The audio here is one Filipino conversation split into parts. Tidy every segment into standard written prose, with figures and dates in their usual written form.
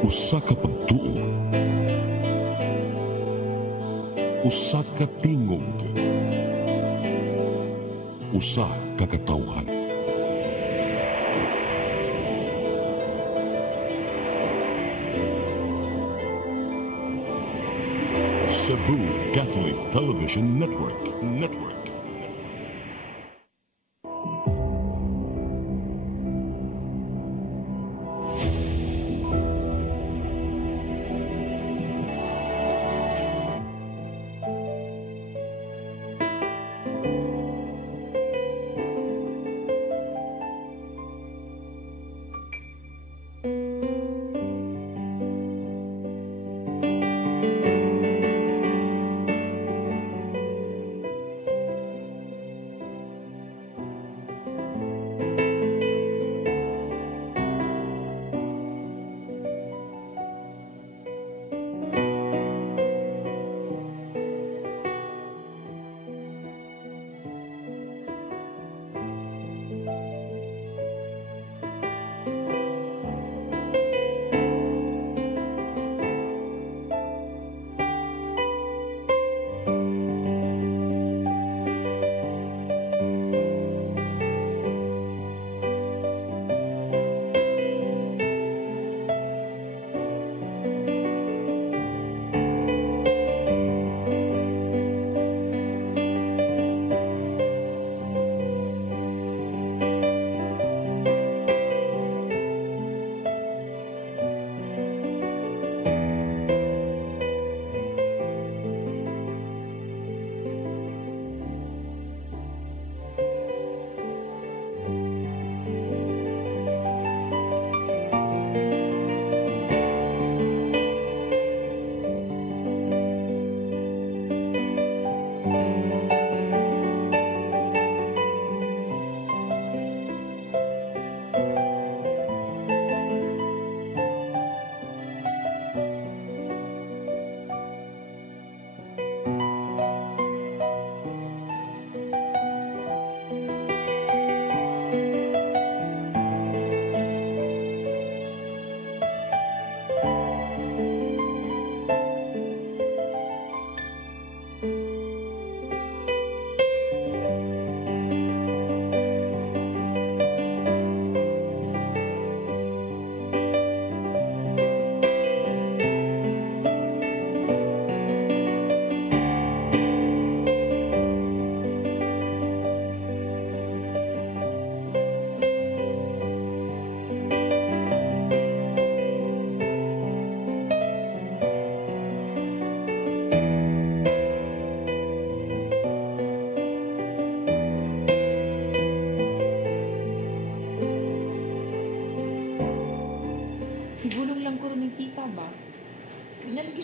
Usa ka pagtuo, usa ka tingog, usa ka katawhan. Cebu Catholic Television Network.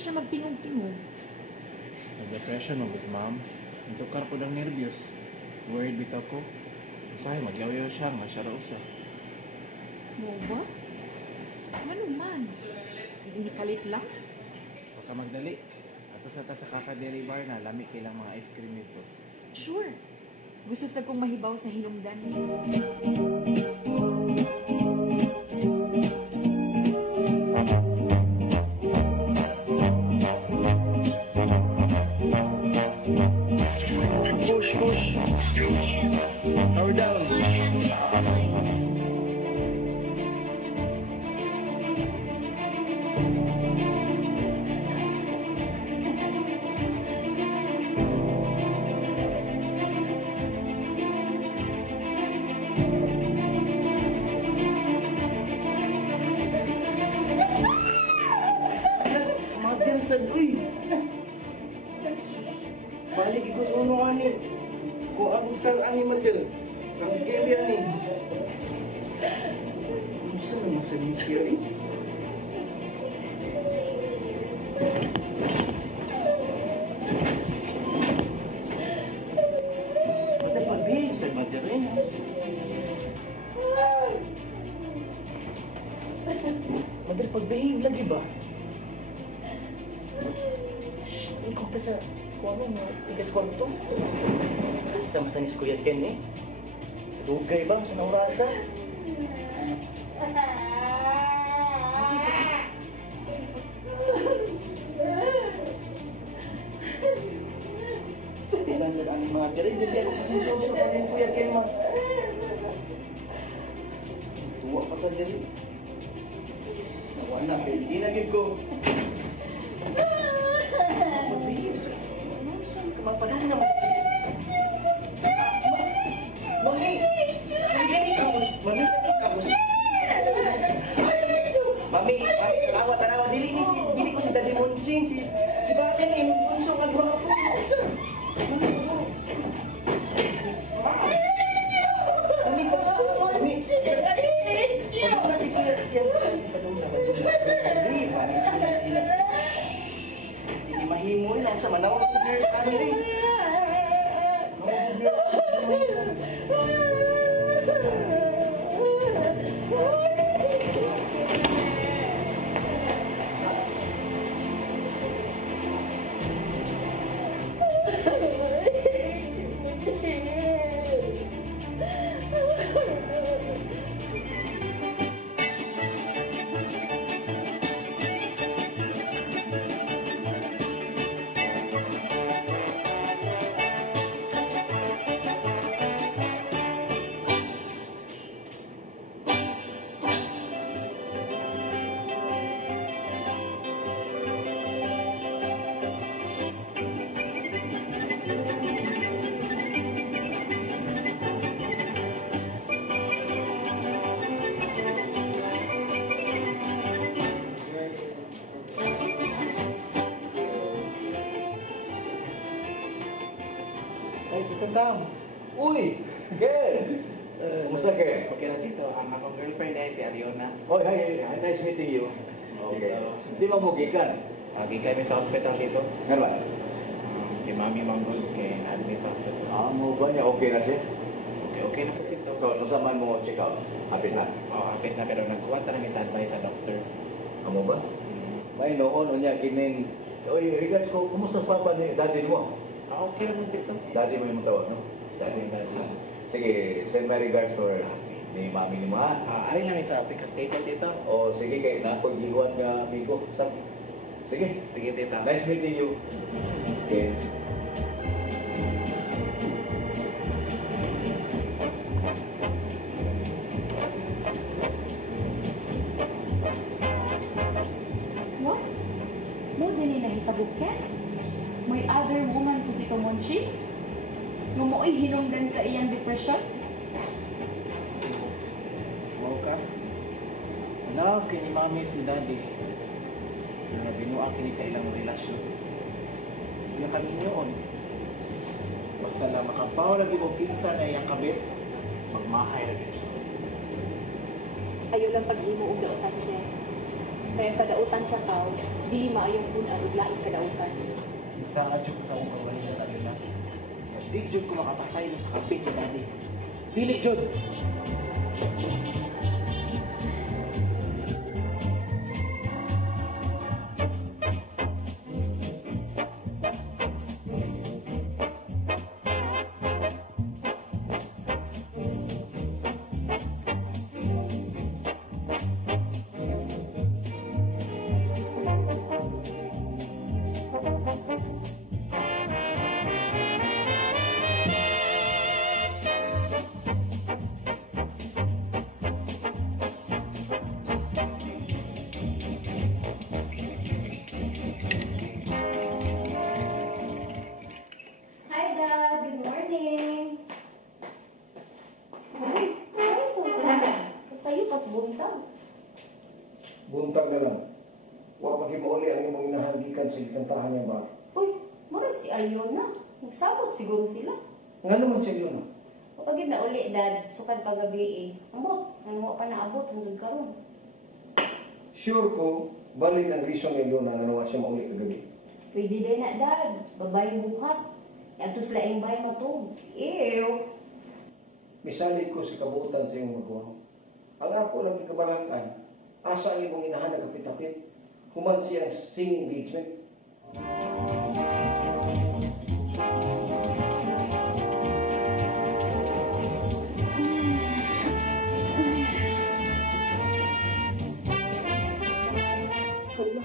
Magtingog-tingog. Nag-depression mo, ma'am. Nagtukar po ng nervyos. Worried bitaw ko. Usahay, magyaw-yaw siya, masyara usa. Mo ba? Ano man? Hindi kalit lang? Baka magdali. Ato sa ta sa Kaka-Dairy Bar na lami kailang mga ice cream nito. Sure. Gusto sa kong mahibaw sa hinungdan. Push. Power down. Mabirsan, uy! Balik ikut uno ani. Kung ang utang ani madel. Ang game yan eh. Ano siya naman sa misya eh? Mata pag-behave sa Maderenas. Mata pag-behave lagi ba? Ikot ka sa kung ano mo, tigas kwarto. Sama sa nis Kuya Ken eh. Dugay ba sa naurasa? Diri, dili ako kasing suso pa rin Kuya Ken man. Tuwa pa ka diri. Nawala, pero hindi na gid ko. Mabihis. Mapadung na mo. Mami! Mami, kamus. Mami, kamus. Mami, tanawa. Dili ko si Daddy Monching. Si Bakit ni, punsong at mga puso. Mami, Mami, pagod si Kuya Ken. Padung na. Mami, sila. Hindi mahimo rin ako sa manawag ng girls kami rin. Ay, Tito Sam. Uy, Ken! Kumusta, Ken? Okay na dito. Ang akong girlfriend ay si Ariona. Oh, hi, nice meeting you. Okay. Di ba mo gikan? Lagi kami sa hospital dito. Nga ba? Si Mami Manggol kay admin sa hospital. Mo ba niya okay na siya? Okay na po dito. So, nasaman mo check out? Happy na? Hapit na pero nagkuha ta namin sa advice sa doctor. Amo ba? May noon niya kining... Oy, regards ko, kumusta papa ni daddy mo? Okay naman dito. Daddy mo yung tawag, no? Daddy. Sige, send my regards for ni mami ni mo, ha? Ari namin sa Africa State dito. O, sige, kay napag-iwan nga amigo. Sige, Sige tita. nice meeting you. Okay. What? Mo din nahitagog ka? May other woman sa Tito Monchi? Nga mo'y hinungdan sa iyang depression? Wow ka? Love kay ni Mami si Daddy. Yung nabinuang kini sa ilang relasyon. Sila kami yun. Basta lang makapaw lagi ko kinsa na iyang kabit, magmahay lagi siya. Ayaw lang paghimo og dautan siya. Kaya kadautan sa tao, di maayong punan og laing kadautan. Isa nga dyan ko sa akong kawaling na tayo na. Mas di dyan ko makapasay sa kabit ni Daddy. Dili dyan! Hi, Dad. Good morning. Ay, so sad. Sa'yo pas buntag. Buntag na lang. Huwag makimauli ang imong inahangikan sa ikantahan niya ba? Uy, murag si Ayona. Nagsabot siguro sila. Nga naman siya yun. Kapag na uli, Dad, sukad pagabi eh. Ambot, ang mo pa naabot hanggang karon. Sure ko, balik ang reason ni Luna nga nawa siya mauli kagabi. Pwede din na, Dad. Babae buhat. Yato sila yung bahay mo to. Ew. Misalit ko sa kabuutan sa iyong magawang. Ang ako lang ikabalangan, asa ang imong inahan na kapit-apit. Human siyang singing engagement. Hala,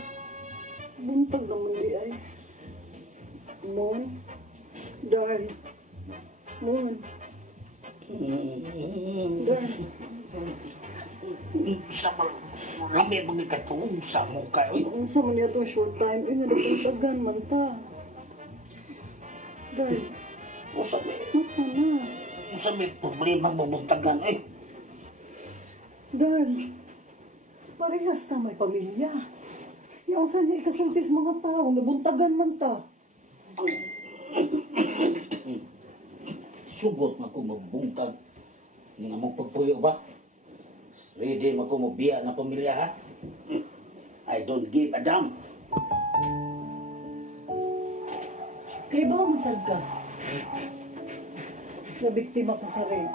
buntag naman di ay. Mon, Dad, Moon. Dar. Sa marami mga katulong sa mo kayo. Ang sa man ito short time. Nga nagpuntagan man ta. Dar. O sabi, Mata na. problema bubuntagan eh. Dar. Parehas ta may pamilya. Yung saan niya ikasultis mga tao. Nabuntagan man ta. Sugot na ko magbuntag. Nga mong pagpuyo ba? Ready mo ko magbiya na pamilya ha? I don't give a damn. Kaya ba masad ka? Nabiktima ko sa rape.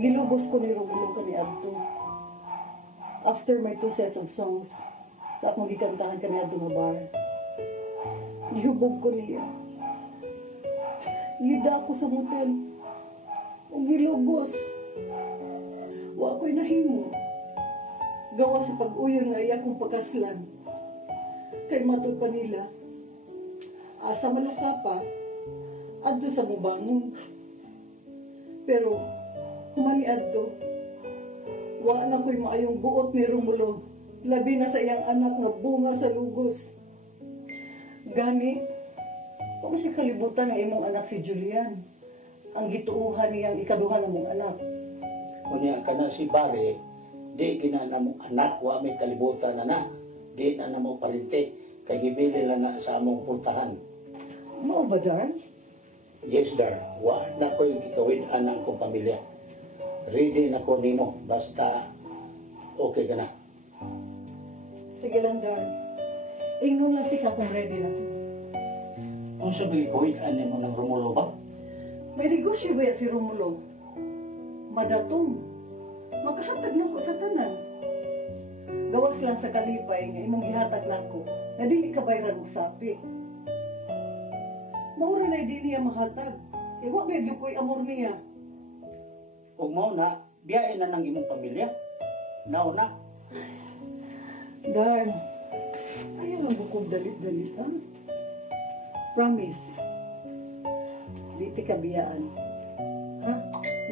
Gilubos ko ni Romulo ka ni Abdo. After my 2 sets of songs, sa akong gikantahan ka ni Abdo nga bar, gihubog ko niya. Gida ako sa motel. O gilugos. Wa ko'y nahimo. Gawa sa pag-uyon nga iya kong pagkaslan. Kay matod pa nila. Asa maluka pa, adto sa mubangon. Pero, humani adto, wa na ko'y maayong buot ni Romulo. Labi na sa iyang anak nga bunga sa lugos. Gani, kung siya kalibutan ng imong anak si Julian, ang gituuhan niyang ikaduhan ng mong anak. Kunya ka na si Bare, di kinana mo anak, wa may kalibutan na. Di na mo parinte, kay gibili lang na sa among puntahan. Mao ba, Dar? Yes, Dar. Wa na ko yung kikawid anak kong pamilya. Ready na ko nimo, basta okay ka na. Sige lang, Dar. Ingnon lang tika kung ready na. Kung sabi ko, ano mo ng Romulo ba? May negosyo ba si Romulo? Madatong. Makahatag na ko sa tanan. Gawas lang sa kalipay nga imong gihatag na ko. Na dili ka bayran mo sapi. Maura na di niya mahatag. Kaya wa medyo ko'y amor niya. Kung mo na, biyain na ng imong pamilya. Now na. Darn, ayaw lang bukong dalit-dalit, ha? Promise. Di ti kabiyaan. Ha?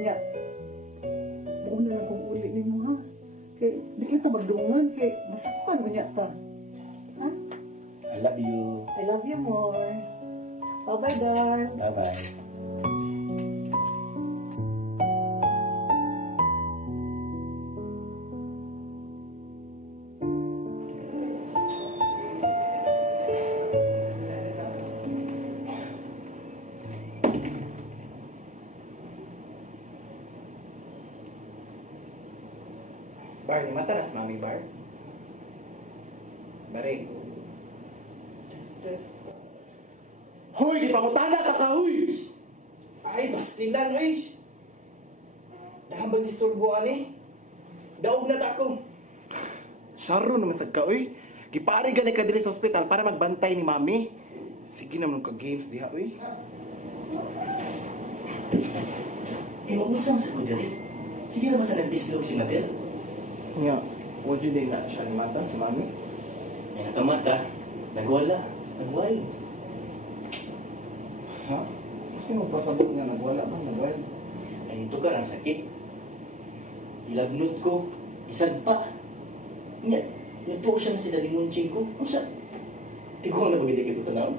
Nga. Buo na lang kung uli ni mo, ha? Kaya di kita magdungan, kaya masakpan mo niya ta. Ha? I love you. I love you more. Bye-bye, Dar. Bye-bye. Bar, ni mata nas mami bar. Bare. Hoy, di pangutana ka ka, huy! Ay, bastilan, huy! Dahan ba disturbuan eh? Daog na tako. Saro naman sad ka, uy. Gipari gani ka diri sa ospital para magbantay ni mami. Sige naman ka games diha, uy. Mausang sa kudiri. Sige naman sa nagbislog si Nader. Nga, wala din na siya ni mata si mami. May nakamata. Nagwala. Nagwala. Ha? Kasi mo pasabot nga nagwala ba? Nagwala. Ay, ito ka ang sakit. Ilagnod ko. Isad pa. Nga, nagtuo siya na si Daddy Munching ko. Kung sa... Tiguang na bagay ko tanaw.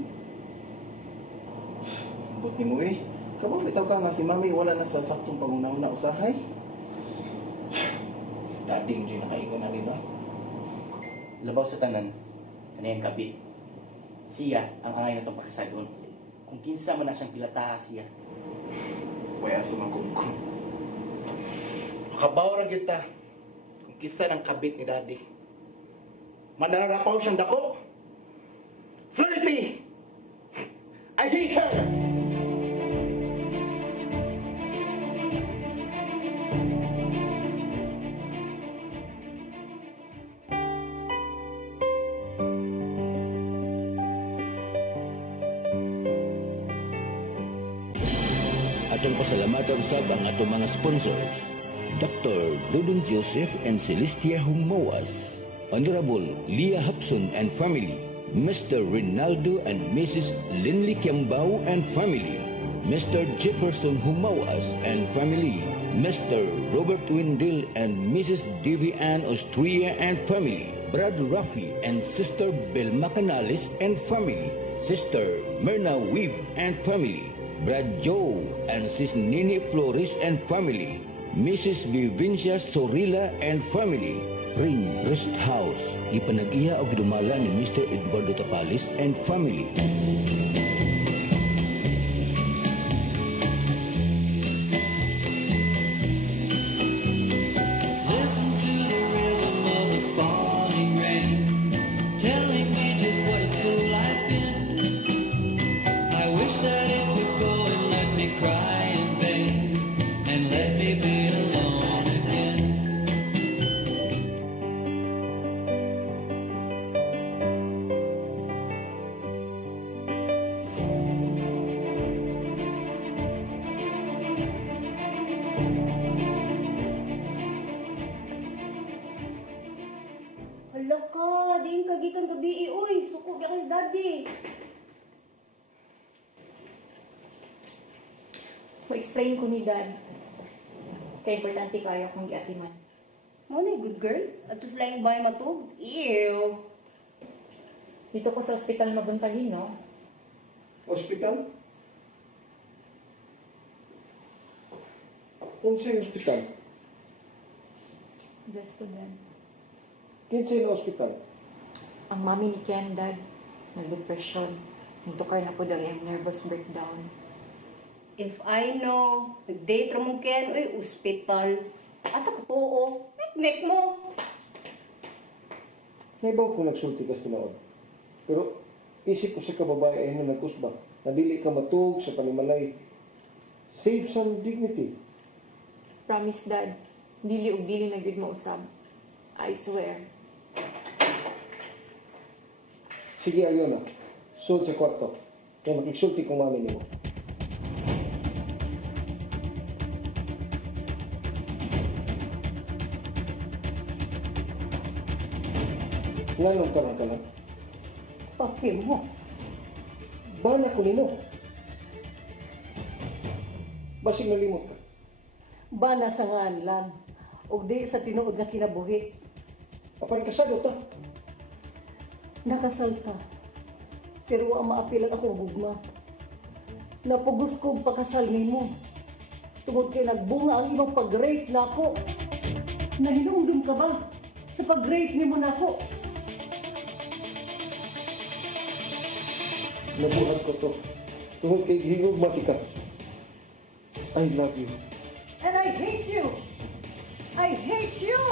But ni mo eh. Kapag bitaw ka nga si mami wala na sa saktong pangunaw na usahay. Sa dading dyan nakaingon na rin, no? Labaw sa tanan. Kanayang kabit. Siya ang angay na itong pakasagon. Kung kinsa man na siyang pilataha siya. Waya si magkumkum. Makabawra kita. Kung kisa ng kabit ni daddy. Manarapaw siyang dako. Flirty! I hate her! Atong pasalamatan usab ang atong mga sponsors. Dr. Dudong Joseph and Celestia Humawas, Honorable Leah Hapson and family, Mr. Rinaldo and Mrs. Linley Kiambao and family, Mr. Jefferson Humawas and family, Mr. Robert Windel and Mrs. Davy Ann Austria and family, Brad Ruffy and Sister Belma Canales and family, Sister Myrna Weeb and family, Brad Joe and Sis Nini Flores and family, Mrs. Vivencia Sorilla and family, Ring Rest House. Ipanag-iya og dumala ni Mr. Eduardo Tapales and family. Listen to the rhythm of the falling rain, telling me just what a fool I've been. I wish that it would go and let me cry in vain, and let me be alone again. Hala ka, di yung kagikan gabi uy. Suko ka kay daddy. Ma-explain ko ni dad. Kaya importante kayo kung giatiman. Mo na good girl. At to sila yung bahay matug. Ew. Dito ko sa ospital mabuntagin, no? Hospital? Unsay hospital? Bless ko, dad. Kinsay na hospital? Ang mami ni Ken, dad, nag-depression. Nagtukar na po daw yung nervous breakdown. If I know, nag-date ra mo Ken, uy, ospital. Asa ko tuo? Nek mo. Naibaw ko nagsulti ka sa tinood. Pero isip ko sa kababae ay nagkusba. Nadili ka matug sa panimalay. Save some dignity. Promise, dad. Dili og dili na gyud mausab. I swear. Sige, ayo na. Sulod sa kwarto. Kaya makiksulti kong mami niyo. Nganong karang ka lang? Pakil mo. Bana ko nino. Basig nalimot ka. Bana sa nganlan. O di sa tinuod nga kinabuhi. Aparin kasado ta. Nakasalta. Pero wa maapilag akong gugma. Napugos ko ang pakasal nimo. Tungod kay nagbunga ang imong pag-rape nako. Nahinungdum ka ba sa pag-rape nimo nako? Nabuhat ko to. Tungod kay gihingog mati ka. I love you. And I hate you. I hate you.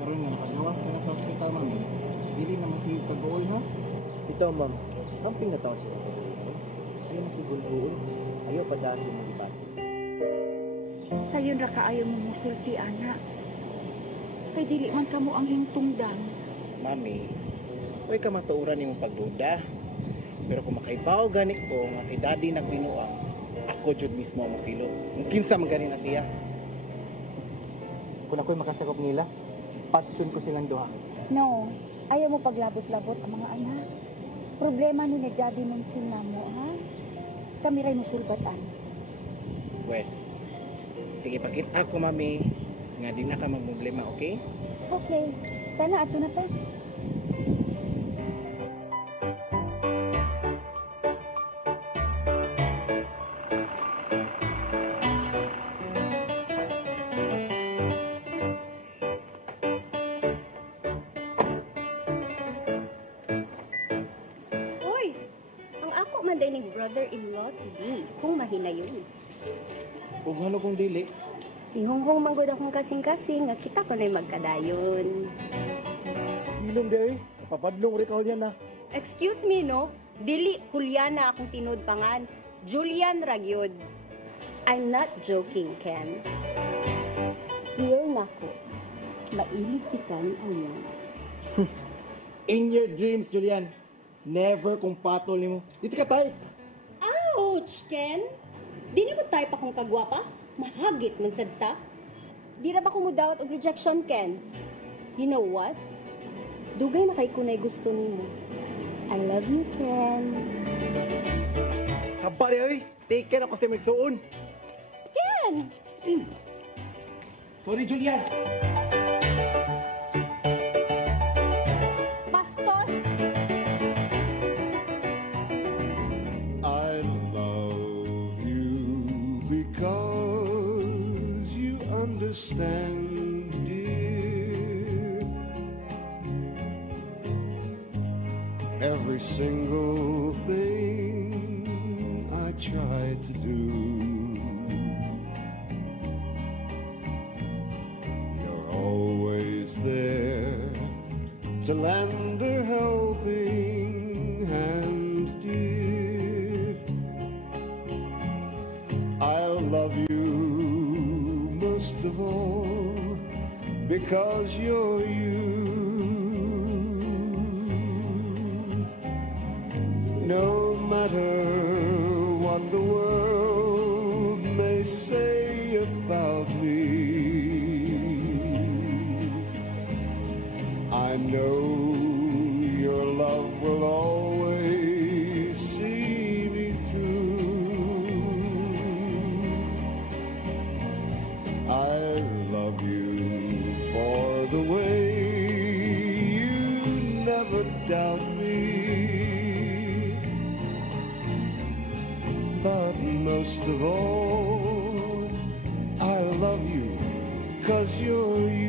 Karon nga nakagawas ka na sa ospital, mami. Dili na masiyog pag-uol, ha? Ito, ma'am. Kamping na taon siya. Ayaw masigul-uol. Ayaw padasin mo ibati. Sayon ra kaayo mo musulti, anak. Kay dili man kamo ang hingtungdan. Mami, huwag ka matuuran yung pagduda. Pero kung makaibaw gani ko nga si daddy nagbinuang, ako jud mismo ang masilo. Kung kinsa man gani na siya. Kung ako'y makasakop nila, patsun ko silang duha. No, ayaw mo paglabot-labot ang mga anak. Problema ni Daddy nung sinamo, ha? Kami rin musulbatan. Wes, sige pakita ako, mami, nga di na ka magproblema, okay? Okay, tana ato na ta. Hoy, ang ako man day ning brother-in-law today, kung mahinayon. Kung ano kung dili, Ihonghong manggod akong kasing-kasing, nga kita ko na'y magkadayon. ilong di ay, papadlong recall yan na. Excuse me, no? Dili Juliana akong tinud pangan. Julian Ragyod. I'm not joking, Ken. Real na ko. Mailig ikan ang yan. In your dreams, Julian. Never kung patol ni mo. Dito ka type. Ouch, Ken! Di na mo type akong kagwapa? Mahagit man sadta. Di na ba kumudawat og rejection, Ken? You know what? Dugay na kay kunay gusto nimo. I love you, Ken. Habari, oy. Take care ako sa magsuon. Ken! Sorry, Julian. Bastos! I love you because you understand, dear. Every single thing I try to do. You're always there to lend a helping hand, dear. I'll love you most of all because you're you. No matter what the world may say about me, I know your love will always see me through. I love you for the way you never doubt me. But most of all, I love you 'cause you're you.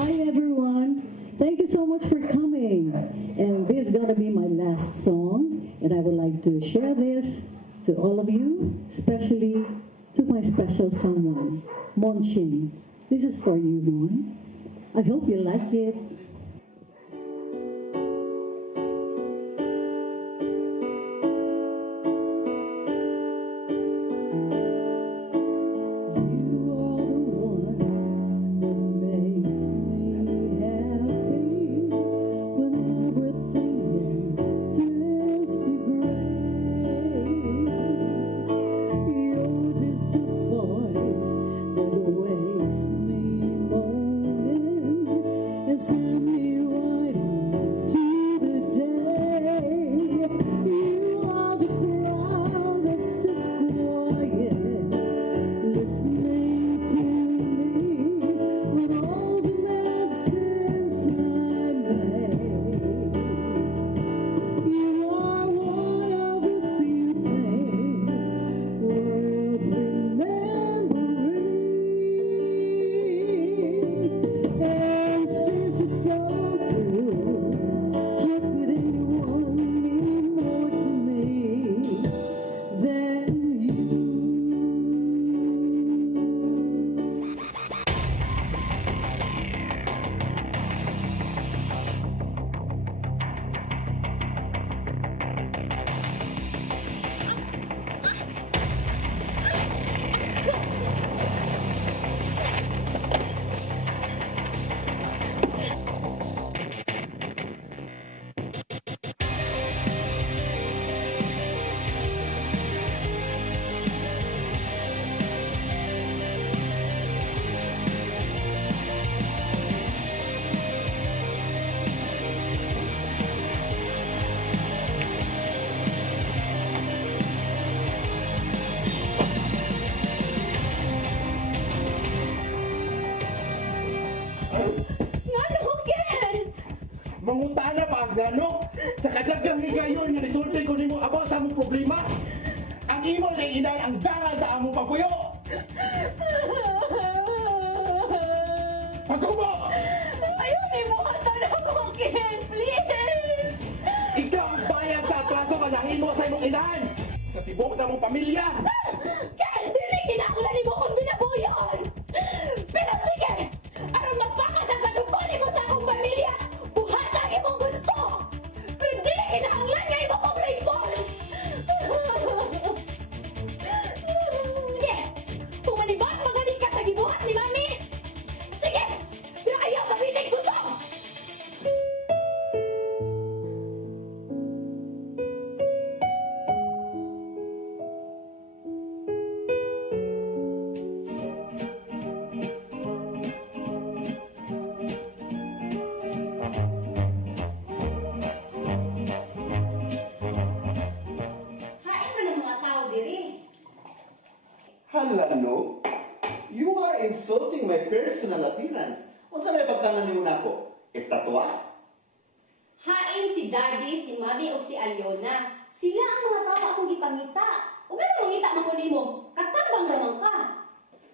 Hi everyone. Thank you so much for coming. And this is gonna be my last song, and I would like to share this to all of you, especially To my special someone, Monchin. This is for you, Mon. I hope you like it. Mangutana pa ang gano sa kadagang ligayon nga resulte ko nimo about sa among problema. Ang imo na inay ang danga sa among pagpuyo. Pagkumo! Ayaw ni mo hatan ako, Ken! Please! Ikaw ang bayad sa atraso nga nahimo sa imong inahan sa tibok na mong pamilya. Ken! Dili kinahanglan ni mo kung binabuyon! Pero sige! Aron magpakas ang kasukuli mo sa akong pamilya! Buhatag imong gusto! Pero dili kinahanglan nga imo kong rainbow! Sige! Kung manibas magaling ka sa gibuhat ni Mami! Sige! Pero ayaw gamitin gusto! Hala, no? You are insulting my personal appearance. Unsa may pagtanan niyo nako? Estatwa? Hain si Daddy, si Mami o si Aliona. Sila ang mga tao akong gipangita. O gano'ng mangita mo nimo? Katabang naman ka.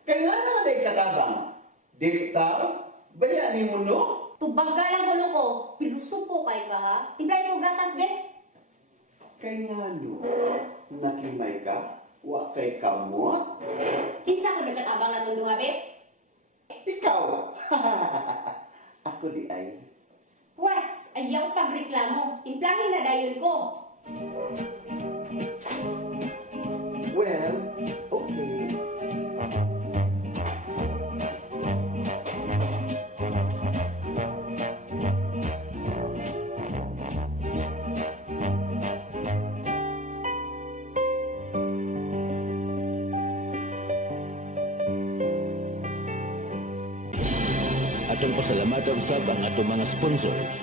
Kaya nga na day katabang. Dili tao? Baya ni mo no? Tubagga lang ko ko. Pilusuko kay ka ha. Tiblay ko gatas, be. Kaya nga no? Nakimay ka? Wa kay kamot? Kinsa ko nagkatabang na tundo ha, be? Ikaw! Ako di ay. Pwes, ayaw pagreklamo. Timplahin na dayon ko. Well, okay. Atong pasalamatan usab ang atong mga sponsors.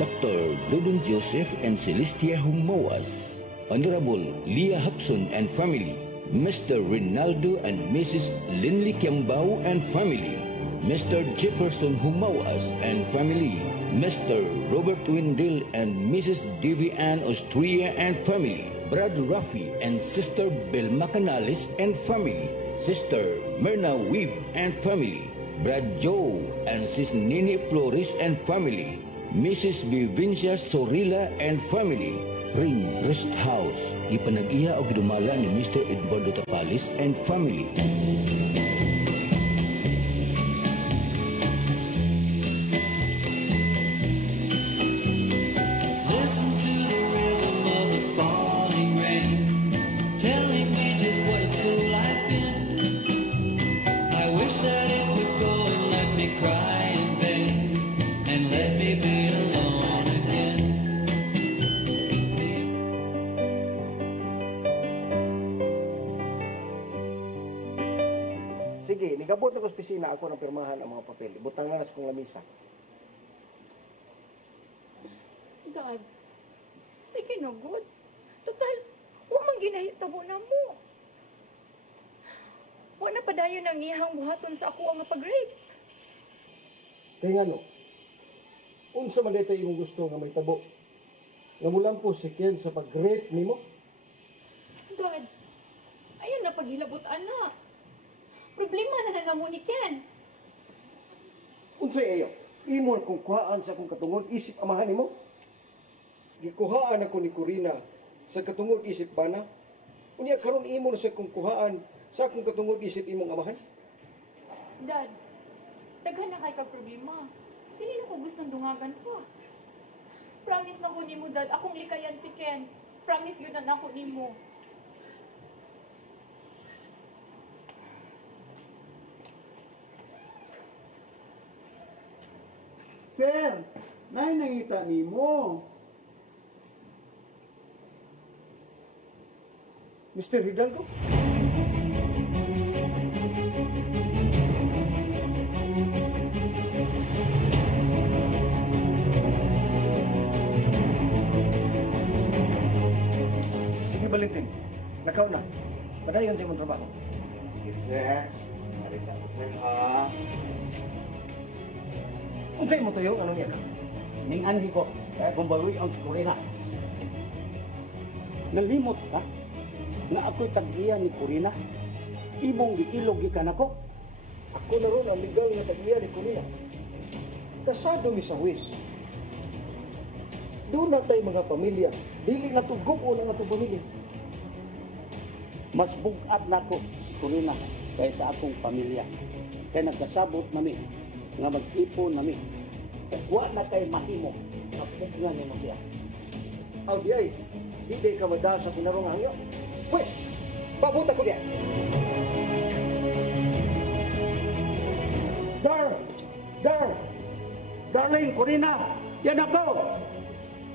Dr. Dudong Joseph and Celestia Humawas, Honorable Leah Hapson and family, Mr. Rinaldo and Mrs. Linley Kiambao and family, Mr. Jefferson Humawas and family, Mr. Robert Windel and Mrs. Davy Ann Austria and family, Brad Ruffy and Sister Belma Canales and family, Sister Myrna Weeb and family, Brad Joe and Sis Nini Flores and family, Mrs. Vivencia Sorila and family, Spring Rest House. Ipanag-iya og gidumala ni Mr. Eduardo Tapalis and family. Listen to the rhythm of the falling rain, telling me just what a fool I've been. I wish that it would go and let me cry in vain, and let me be alone again. Sige, nigabot na ko sa opisina ako ng pirmahan ang mga papel. Butang na sa kong lamisa. Dad, sige na, good. Total, huwag mang ginahitabo na mo. Huwag na padayon ang iyahang buhaton sa ako ang pag-rape. Kaya nga no, unsa man dito yung gusto nga may tabo. Nga mulang po si Ken sa pag-rape ni mo. Dad, ayun na paghilabot anak. Problema na na mo ni Ken. Unsay ayo? Imo kung kuhaan sa akong katungod isip amahan nimo. Gikuhaan ako ni Corina sa katungod isip bana. Unya karon imo na sa kung kuhaan sa akong katungod isip imong amahan. Dad, daghan na kay kag problema. Dili na ko gustong dungagan ko. Promise na ko nimo, Dad, akong likayan si Ken. Promise yun na ako nimo. Sir, nay nangita nimo. Mr. Hidalgo? Sige, Valentin. Nakaw na. Padayon sa imong trabaho. Sige, sir. Marisa ko, sir, ha? Unsay mo tuyo? Anong niya ka? Ning anhi ko, kaya kung bawi ang Corina. Nalimot ka na ako'y tag-iya ni Corina. Imong giilog gikan ako. Ako na ron ang legal nga tag-iya ni Corina. Kasado mi sa Wis. Doon na tayo mga pamilya. Dili na tugok o na nga itong pamilya. Mas bugat na ko si Corina kaysa akong pamilya. Kaya nagkasabot nami nga mag-ipon nami. Wa na kay mahimo. Kapugnan ni mo siya. Aw di ay, di day ka madasa kung narong hangyo. Pwes, pabuta ko diya. Darling Corina, yan ako!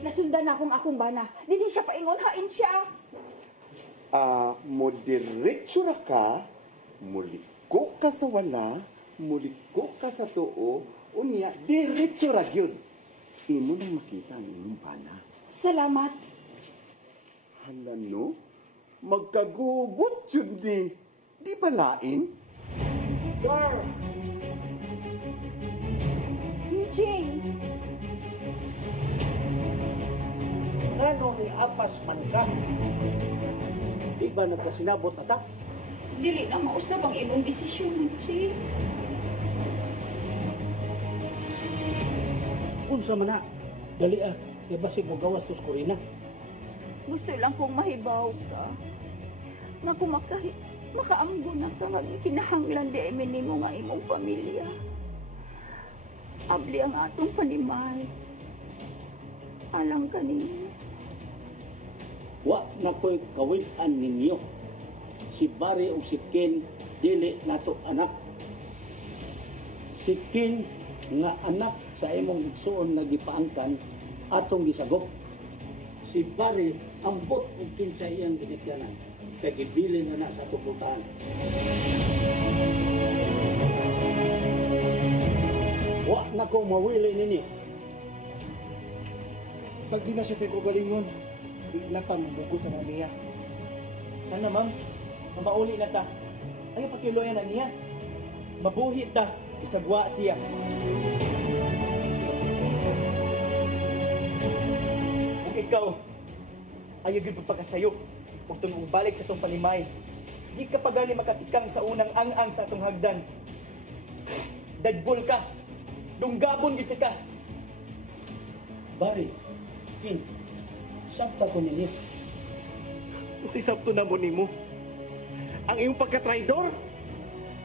Nasundan na akong bana. Dili siya paingon, hain siya. Moderitso ra ka, muliko ka sa wala, muliko ka sa tuo, unya, diretso ra gyud. Imo nang makita ang imong bana. Salamat. Hala no, magkagubot yun di balain? Jane. Ano ni apas man ka? Di ba nagkasinabot na ta? Dili na mausap ang imong desisyon, Jane. Unsa man na? Dali kay basig mo gawas tos Corina. Gusto lang kong mahibaw ka. Nga kung makaamgo na ka nga kinahanglan di ay minimo nga imong pamilya. Abli ang atong panimay. Alang ka ninyo. Wa na ko'y kawitan ninyo. Si Barry o si Ken, dili nato anak. Si Ken nga anak sa imong igsuon nga gipaangkan atong gisagop. Si Barry ambot og kinsa iyang ginikyanan kay gibilin na sa tuputan. Wa na ko mawili ninyo. Sagdi na siya sa ikugalingon. Di na pambugo sa niya. Ano ma'am? Mabauli na ta. Ayaw pakiloyan na niya. Mabuhit ta. Isagwa siya. Kung ikaw, ayaw yun pagpakasayo. Huwag itong balik sa itong panimay. Di ka pa gani makatikang sa unang ang-ang sa itong hagdan. Dadbol ka. Dunggabon giti ka. Barry, Ken, Sabta ko ninyo. Kasi sabto na mo nimo. Ang imong pagka-traidor,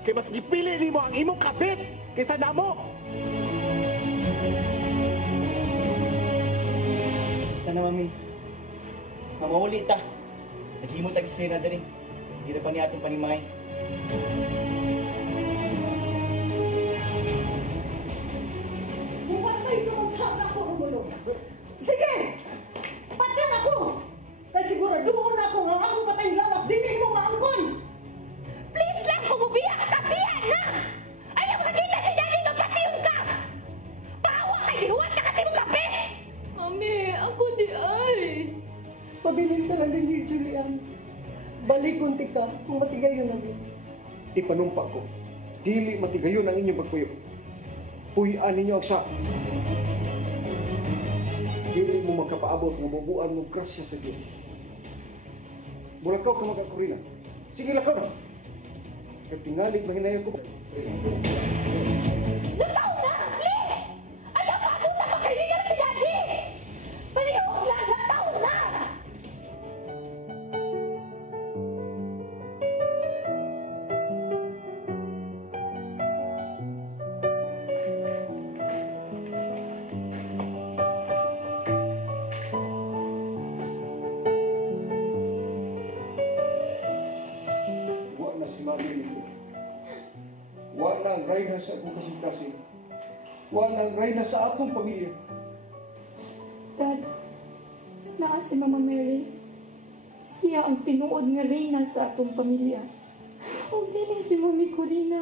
kay mas gipili nimo ang imong kabit kaysa namo. Tana, mami. Mamawali ta. Naghimo tag isira diri. Hindi na pa ni atong panimay. Bumatay ka magkana ako ng gulo. Sige! Patyan ako! Kaya siguro doon ako nga ako patay lawas. Dili mo maangkon! Please lang, kumubiya ka tabihan na! Ayaw makita si Daddy magpatiyong ka! Pahawa kay dihuat na kasi mong kape! Mami, ako di ay. Pabiling ka lang din ni Julian. Balik kunti ka kung matigayon na din. Ipanumpa ko, dili matigayon ang inyong pagpuyo. Puhian ninyo ang siya. Dili mo magkapaabot ng mabubuan mong grasya sa Diyos. Mulakaw ka magkakurina. Sige, lakaw na. Katingalig mahinayon ko. Nataw na! Please! Ayaw maabutan pa kayo si Daddy! Palihog lang! Nataw na! Wa na si Mami nito. Wa na ang rayna sa akong kasing-kasing. Wa na ang rayna sa akong pamilya. Dad, naa si Mama Mary. Siya ang tinuod nga reyna sa atong pamilya. Huwag dili si Mami Corina.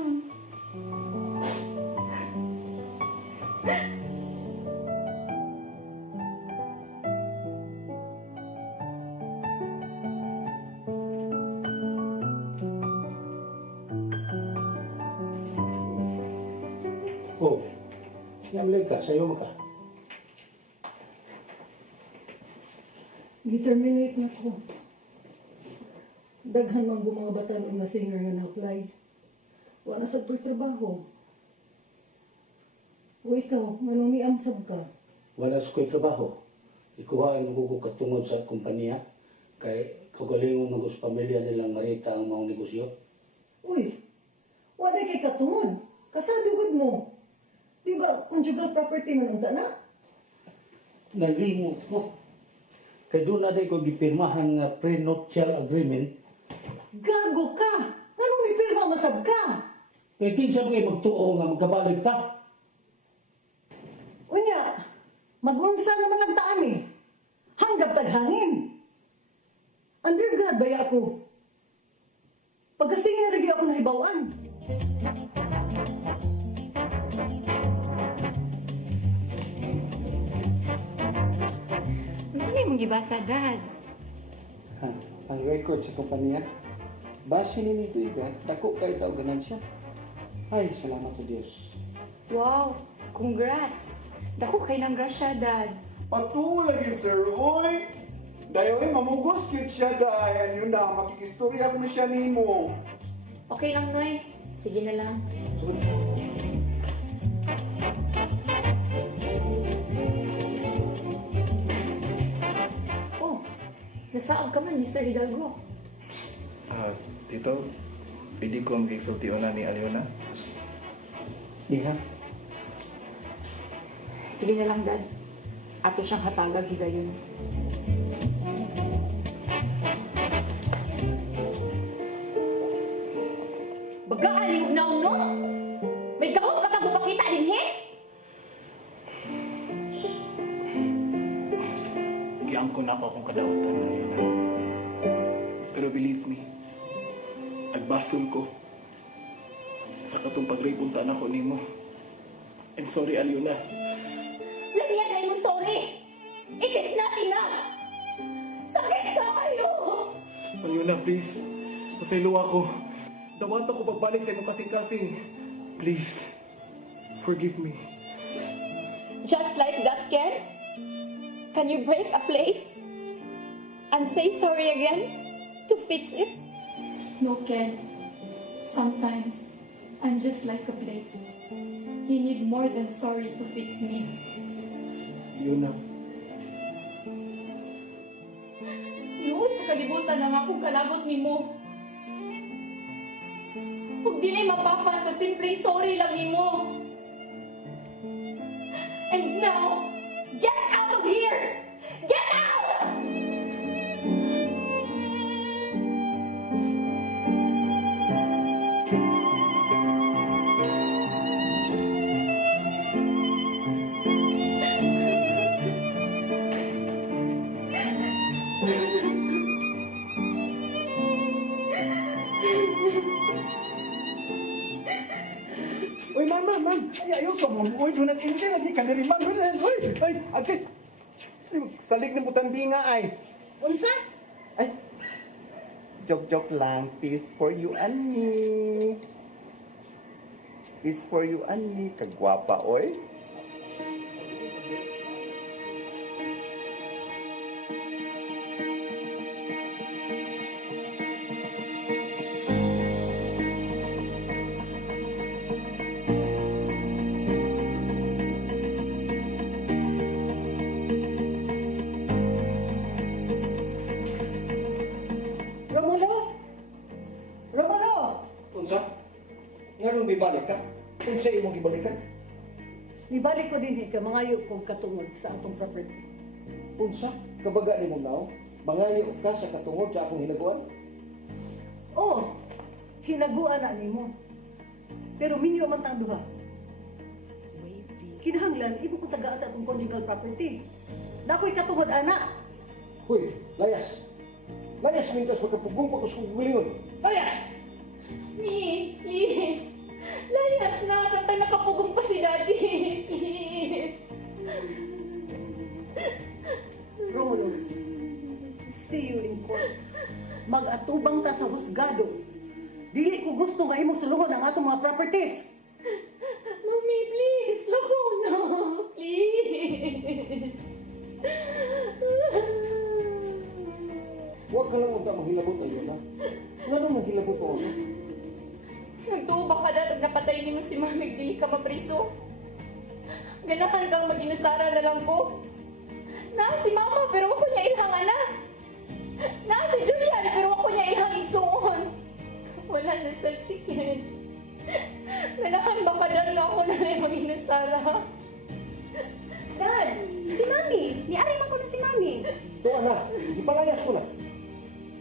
Oh, ngamlay ka, sayo mo ka. Determinate na ko. Daghan man mga batanon na singer nga na-apply. Wala sa to'y trabaho. O ikaw, anong niamsab ka? Wala sa ko'y trabaho. Ikuhaan mo ko katungod sa kumpanya. Kay kagalingon mo sa pamilya nilang marita ang mga negosyo. Uy, wala kay katungod. Kasadugod mo. Di ba, conjugal property man ang tana? Nalimot mo. Kaya doon na ko gipirmahan nga prenuptial agreement. Gago ka! Anong may pirma masab ka? Kaya kinsa mga magtuo nga magkabalig ta. Unya, magunsa naman ang taan eh. Hanggap taghangin. Undergrad ba ako? Pagkasingin rin ako nahibawan. Ano mong gibasa, Dad? Ha, ang record sa kumpanya. Base ni nito iga, dako kay tao ganansya. Ay, salamat sa Diyos. Wow! Congrats! Dako kay ng grasya, Dad. Patulagi, sir, oy! Dayo mamugos cute siya, day. Ano na, makikistorya ko na siya nimo. Okay lang, Noy. Sige na lang. Oh, nasaag ka man, Mr. Hidalgo. Tito, pwede ko magigsulti na ni Aliona. Iha. Sige na lang, Dad. Ato siyang hatagag higayon. Bagaan na no? May gahong ka tang pakita din he? Giangko na ako akong kadautan na yun. Pero believe me, agbasol ko sa katong pagribuntan ako nimo. I'm sorry, Aliona. Lamiyan na yung sorry. It is not enough. Sakit ka kayo. Aliona, please. Pasaylo ako. Dawat ako pagbalik sa imong kasing-kasing. Please, forgive me. Just like that, Ken? Can you break a plate and say sorry again to fix it? No, Ken. Sometimes, I'm just like a plate. You need more than sorry to fix me. Yuna, sa kalibutan ang akong kalabot nimo. Ug dili mapapas sa simpleng sorry lang nimo. And now, get out of here! Get out! Uy, ma'am. Ay, ayaw sa mga. Uy, dunat insi, lagi ka na rin, ma'am. Uy, ate. Salig na butan nga ay. Unsa? Ay, joke lang. Peace for you and me. Peace for you and me. Kagwapa, oy. Romulo! Unsa? Nga nung bibalik ka? Unsa imong gibalikan? Nibalik ko din ka mangayo kong katungod sa atong property. Unsa? Kabaga ni mo now? Mangayo ka sa katungod sa akong hinaguan? Oh, hinaguan na nimo. Pero minyo man tang duha. Kinahanglan, imo ko tagaan sa atong conjugal property. Nakoy katungod anak. Hoy, layas. Layas mintas magkapugong pa ko sa gulingon. Layas! Mi, please. Layas na. Santay nakapugong pa si Daddy. Please. Romulo, see you in court. Mag-atubang ta sa husgado. Dili ko gusto nga imong suluhon ang atong mga properties. Mami, please. Lako na. Please. Huwag ka lang unta maghilabot na yun, ha? Nga nung maghilabot ko ako? Nagtuo ba ka na napatay ni mo si Mami, dili ka mapriso? Ganahan kang mag-inusara na lang ko? Na si Mama, pero ako niya ilang anak. Na si Julian, pero ako niya ilang igsuon. Wala na si Ken. Ganahan ba ka na ako na lang mag-inusara? Dad, si Mami. Niari man ko na si Mami. Tuwa na, ipalayas ko na.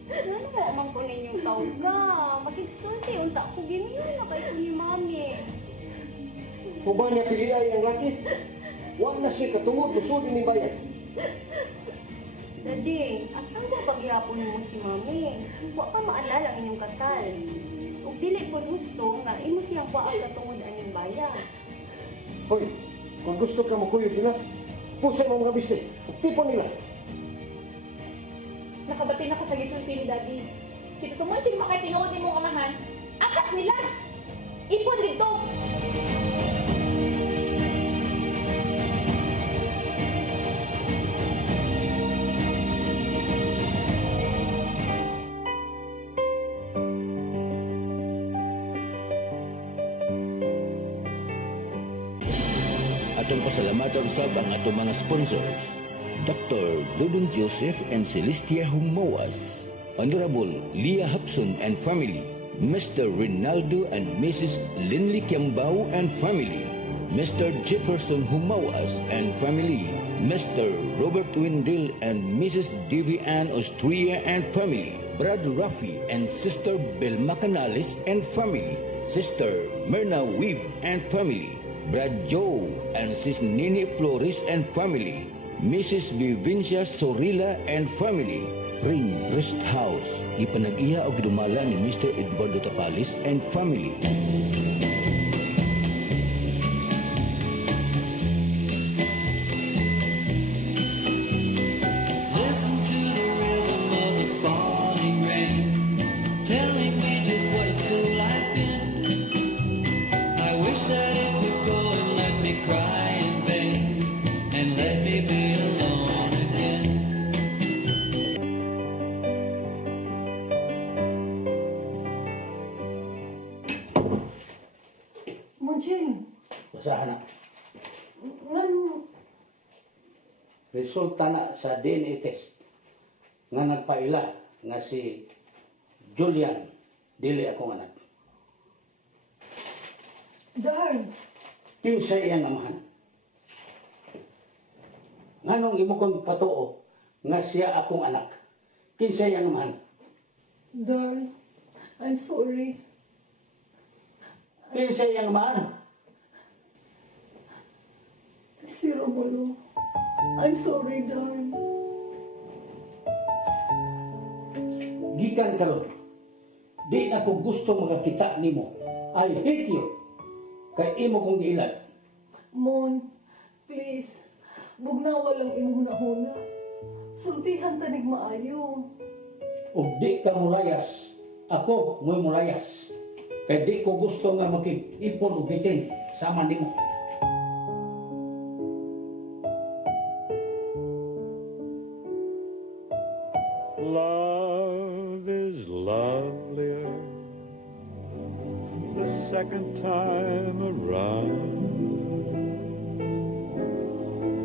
Ano mo amang ko ninyong tawag na? Makiksulti, unta ko giniyo na kay ni Mami. Kung ba niya piliay ang laki, huwag na siya katungod, lusod ni bayan. Daddy, asan ba paghihapon mo si Mami? Huwag ka maalala ang inyong kasal. Ug dili po gusto nga imo siyang kuwaang katungod aning bayan. Hoy, kung gusto ka makuyod nila, pusa mo mga bisnes, tipon nila. Nakabati na ka sa gisulti ni Daddy. Si Tutumunching makatinuod ni mong amahan, akas nila! Ipon dito! Atong pasalamatan usab ang atong mga sponsors. Dr. Dudon Joseph and Celestia Humawas, Honorable Leah Hapson and family, Mr. Rinaldo and Mrs. Linley Kiambao and family, Mr. Jefferson Humawas and family, Mr. Robert Windil and Mrs. Davy Ann Austria and family, Brad Ruffy and Sister Belma Canales and family, Sister Myrna Weeb and family, Brad Joe and Sis Nini Flores and family, Mrs. Vivencia Sorila and family, Ring Rest House, ipanag-iya og dumala ni Mr. Eduardo Tapalis and family. Listen to the rhythm of the falling rain, telling me just what a fool I've been. I wish that it would go and let me cry in vain, and let me be alone again. Munching, Basahan na. ngano, Resulta na sa DNA test nga nagpaila nga si Julian dili akong anak. Darn, Kinsay iyang amahan. Nganong imo kong patuo nga siya akong anak. Kinsay iyang amahan. darn, I'm sorry. Kinsay iyang amahan. Si Romulo. I'm sorry, darn. Gikan karon. Di na ko gusto makakita nimo. I hate you. Kay imo kong giilan. Mon, please. Bugnawa lang imong hunahuna. Sultihan tanig maayo. Ug di ka mulayas. Ako mo'y mulayas. Kay di ko gusto nga makipon ug bitin sama nimo. Love is lovelier the second time around,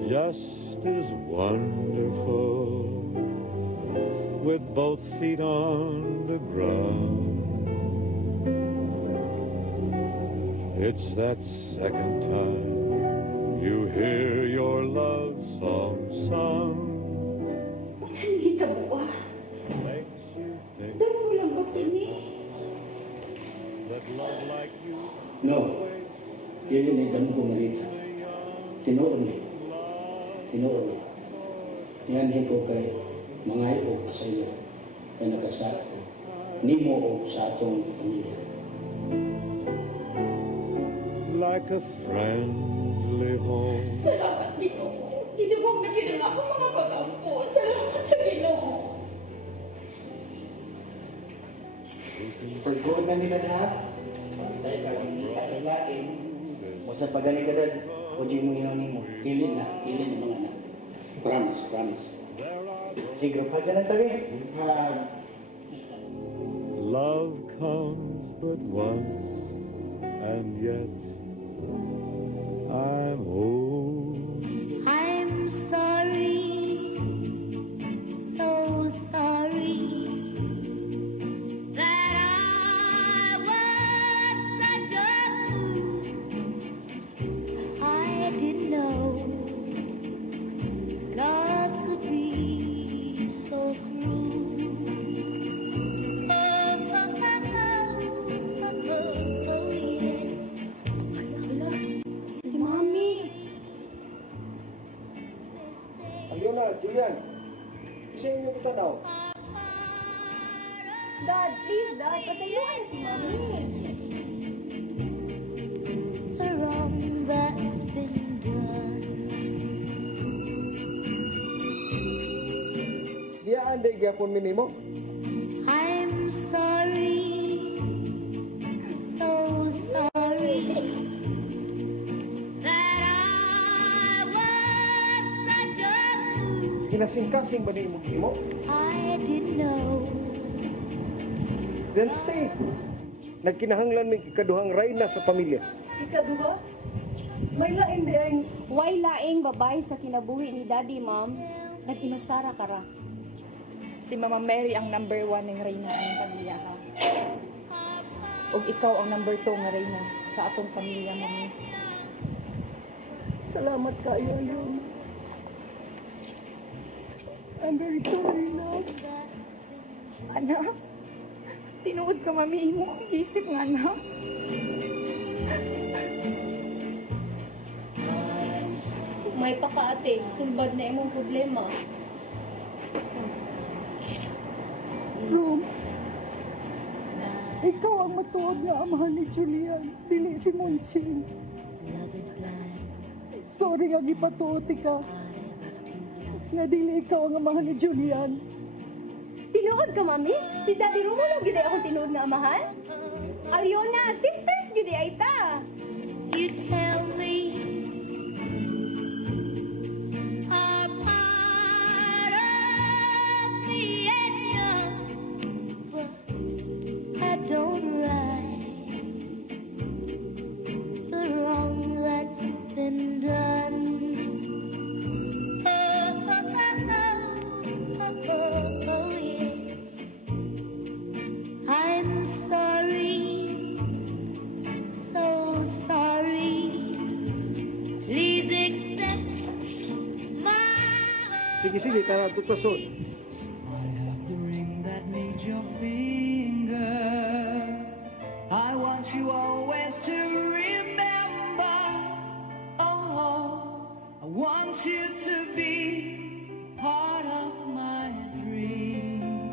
just as wonderful with both feet on the ground. It's that second time you hear your love song sung. Sangita mo ah. Damo lang ba kini? No. Dili ni damo ko malita. Tinuod ni. Tinuod ni. Yan ko kay mga ipog sa iyo. Kaya nakasala ko. Nimo o sa atong pamilya. Like a friendly home. Salamat, Ginoo. Tinugong na kinang ako mga pag-ampo. Salamat sa Ginoo. For good na nila lahat. Tayo ka lang hindi ka nalain. O sa pagaligad, o di mo yun mo. Kilin na mga anak. Promise, promise. Sige, pagka na tabi. Love comes but once, and yet I'm old. I'm sorry, so sorry that I was such a fool. I didn't know love could be so cruel. Si Mami. Aliona, Julian. Isa inyo ko tanaw. Dad, please, Dad. Patayuan si Mami. The wrong that's been done. Diya anday gyapon mi nimo. I'm sorry, so sorry that I was such a fool. Kinasing-kasing ba nimo gimo? I didn't know Then stay. Nagkinahanglan mi ikaduhang reyna sa pamilya. Ikaduha? May lain di ay... Way laing babae sa kinabuhi ni Daddy, Ma'am. Nag-inusara ka ra. Si Mama Mary ang number 1 ng reyna ng pamilya ha. Ug ikaw ang number 2 nga reyna sa atong pamilya, Mami. Salamat kayo, Aliona. I'm very sorry, love. Anak, tinuod ka, Mami. Imo kong isip nga, anak. May pakaate, sulbad na imong problema. Rom, ikaw ang matuod nga amahan ni Julian, dili si Monching. Sorry nga gipatuoti ka. Nga dili ikaw ang amahan ni Julian. Tinuod ka, Mami? Si Daddy Romulo, gid akong tinuod nga amahan? Aliona, sisters gid ay ta. you tell me a part of me and young, but I don't right the wrong that's been done. Oh, oh, oh, oh, oh, oh, yes. kita tutason. The ring that made your finger. I want you always to remember. Oh, I want you to be part of my dream.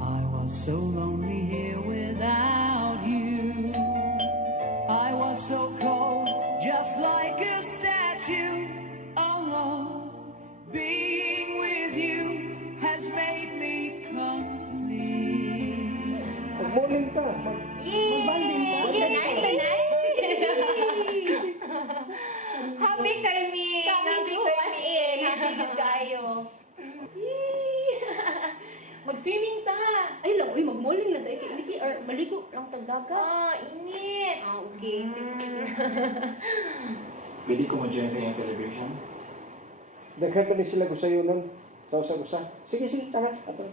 I was so lonely here without you. I was so cold, just like a statue. Oh no, being with you has made me complete. Magmuling ka. Happy kay mi. Happy kayo. Mag-swimming ta. Ay lang, uy, magmuling na tayo. Kay or maligo lang tagdagat. Init. Okay, sige. Pwede ko ma-join sa iyong celebration? Daghan pa ni sila gusayo nun. Sa usa-usa. Sige, tara. Ato.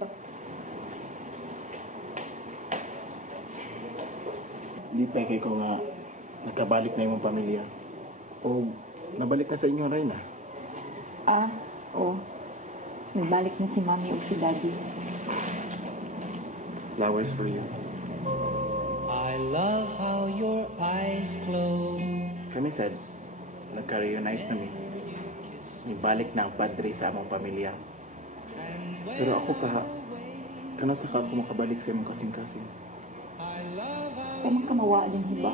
Lipay kay ko nga nakabalik na yung pamilya. O nabalik na sa inyo rin na. Oo. Nagbalik na si Mami o si Daddy. Flowers for you. I love how your eyes close. Kami said, nagka-reunite kami. Nibalik na ang padre sa among pamilya. Pero ako pa, kano sa ka ako makabalik sa imong kasing-kasing? Kaya magkamawa din hiba.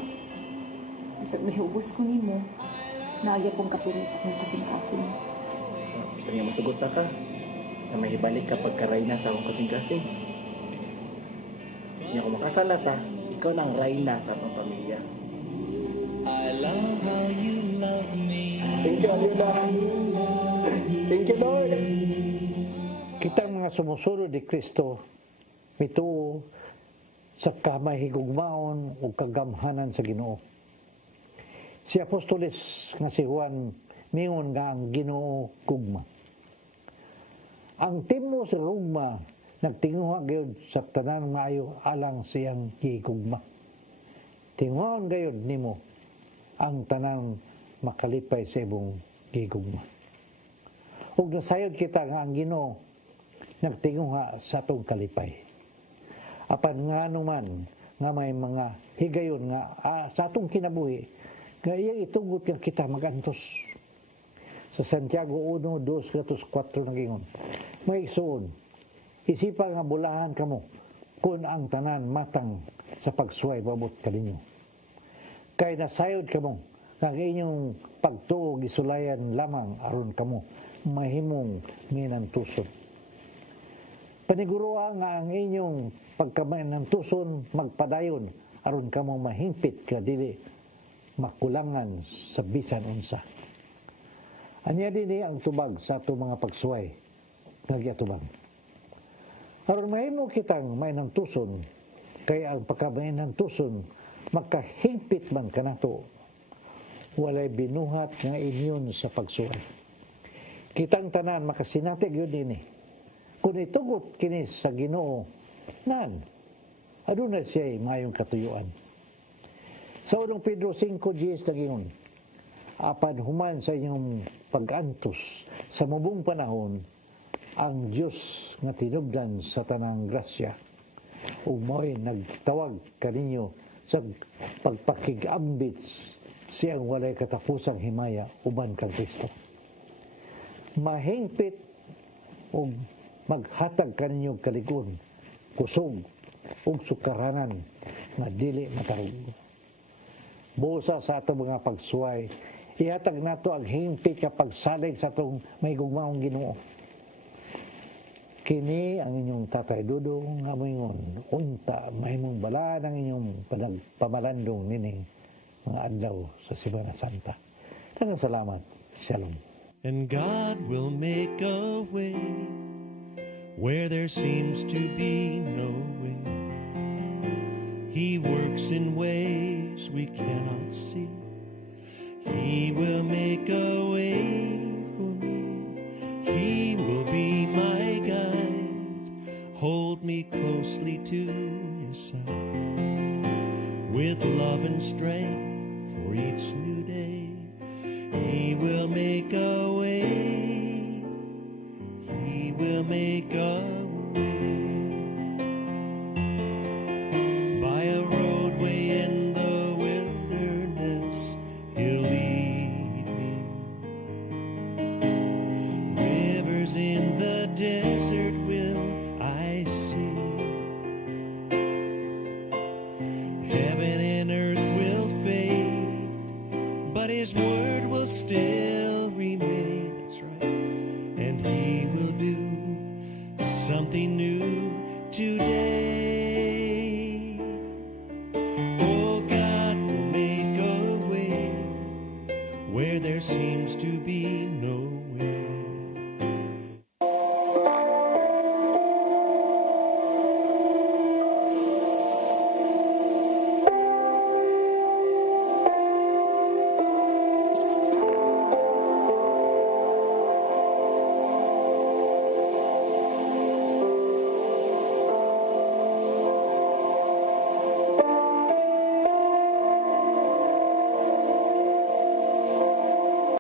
Isag may hubos ko ni mo. Naagya pong kapilis akong kasing-kasing. Kanya masugot na ka. Na may hibalik ka pagka-rayna sa among kasing-kasing. Hindi ako makasala ta. Ikaw na ang rayna sa atong pamilya. I love how you love me. Thank you, Ayuda. Thank you, Lord. Kitang mga sumusunod ni Kristo, mituo sa kamahigugmaon o kagamhanan sa Ginoo. Si Apostoles nga si Juan, mingon nga ang Ginoo gugma. Ang timo sa rugma, nagtinguha gayud sa tanan nga ayo alang siyang gigugma. Tinguhaon gayud nimo ang tanan makalipay sa ibong gigugma. Ug nasayod kita nga ang Ginoo nagtinguha sa atong kalipay. Apan nga naman nga may mga higayon nga sa atong kinabuhi nga iyang itugot nga kita magantos. Sa Santiago 1:2-4 nagingon. May igsoon, isipa nga bulahan kamo kung ang tanan matang sa pagsuway babot kaninyo. Kay nasayod kamo nga inyong pagtuo gisulayan lamang aron kamo mahimong minantuson. Paniguruha nga ang inyong pagkaminantuson magpadayon aron kamo mahimpit ka dili makulangan sa bisan unsa. Anya dinhi ang tubag sa ato mga pagsuway nagyatubang. Aron mahimo kitang mainantuson kay ang pagkamainantuson makahimpit man kanato walay binuhat nga inyon sa pagsuway. Kitang tanan makasinatig yun din eh. Kung itugot kini sa Ginoo, nan, aduna siya mayong katuyuan. Sa unang Pedro 5:10 nagingon, apan human sa inyong pag-antos sa mubong panahon, ang Diyos nga tinubdan sa tanang grasya, ug mo'y nagtawag kaninyo sa pagpakigambit siyang walay katapusang himaya uban kang Kristo. Mahingpit ug maghatag kaninyo kaligon, kusog ug sukaranan nga dili matarog. Busa sa ato mga pagsuway, ihatag nato ang hingpit ka pagsalig sa atong may gugmaong Ginoo. Kini ang inyong Tatay Dudong nga moingon, unta mahimong balaan ang inyong pamalandong nining mga adlaw sa Semana Santa. Daghang salamat. Shalom. And God will make a way where there seems to be no way. He works in ways we cannot see. He will make a way for me. He will be my guide. Hold me closely to his side with love and strength for each new day. He will make a way. He will make a way. By a roadway in the wilderness, He'll lead me. Rivers in the desert will I see. Heaven and earth will fade, but His word will still remain. That's right. And He will do something new today. Oh, God will make a way where there seems to be